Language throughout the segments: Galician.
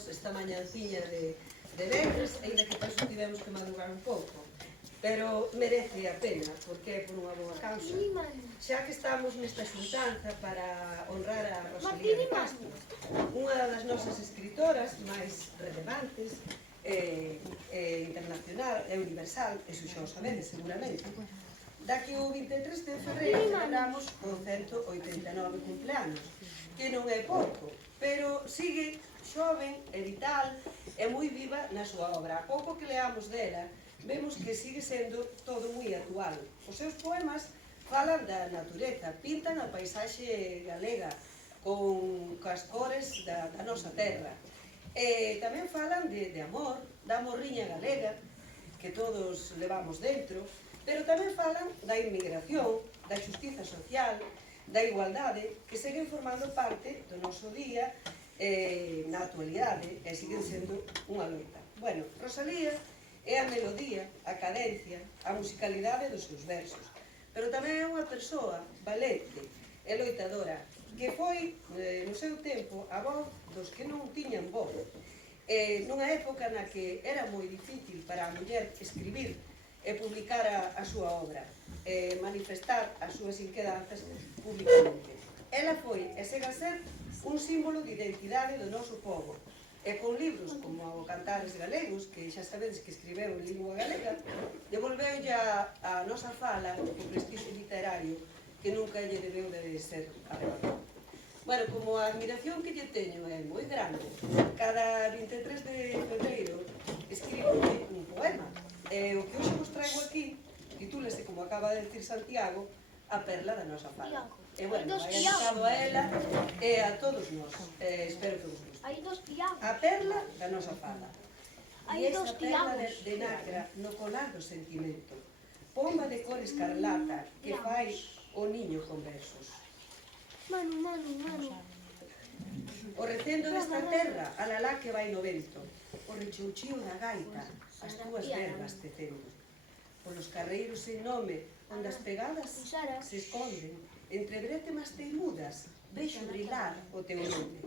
nós esta mañanciña de venres, ainda que paso tivemos que madrugar un pouco. Pero merece a pena, porque é por unha boa causa. Xa que estamos nesta xuntanza para honrar a Rosalía de Castro, unha das nosas escritoras máis relevantes, internacional e universal, eso xa o sabedes seguramente, da que o 23 de febreiro celebramos o 189 cumpleanos, que non é pouco, pero sigue xoven e vital e moi viva na súa obra. A pouco que leamos dela, vemos que sigue sendo todo moi actual. Os seus poemas falan da natureza, pintan a paisaxe galega con as cores da nosa terra. E tamén falan de amor, da morriña galega, que todos levamos dentro, pero tamén falan da inmigración, da xustiza social, da igualdade, que seguen formando parte do noso día na actualidade e siguen sendo unha loita. Bueno, Rosalía é a melodía, a cadencia, a musicalidade dos seus versos, pero tamén é unha persoa valente e loitadora, que foi, no seu tempo, a voz dos que non tiñan voz, nunha época na que era moi difícil para a muller escribir e publicar a súa obra, manifestar as súas inquedanzas públicamente. Ela foi e segue a ser un símbolo de identidade do noso povo, e con libros como o Cantares Galegos, que xa sabedes que escribeu en lingua galega, devolveulle a nosa fala o prestixio literario que nunca lle debeu de ser arrebatado. Bueno, como a admiración que lle teño é moi grande, cada 23 de febreiro escribo un poema, e o que hoxe vos traigo aquí titúlese, como acaba de decir Santiago, A perla da nosa fala. E bueno, vai dedicado a ela e a todos nós, espero que vos guste. A perla da nosa fala. E esta perla de nacra no colar do sentimento, pomba de cor escarlata que fai o niño con versos. O recendo desta terra, alalá que vai no vento, o rechouchío da gaita, as túas verbas tecendo. Polos carreiros sen nome, onde as pegadas se esconden, entre brétemas teimudas, vexo brilar o teu nome.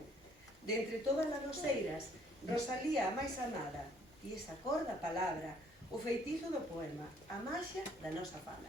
De entre todas as roseiras, Rosalía a máis amada, e esa cor da palabra, o feitizo do poema, a maxia da nosa fala.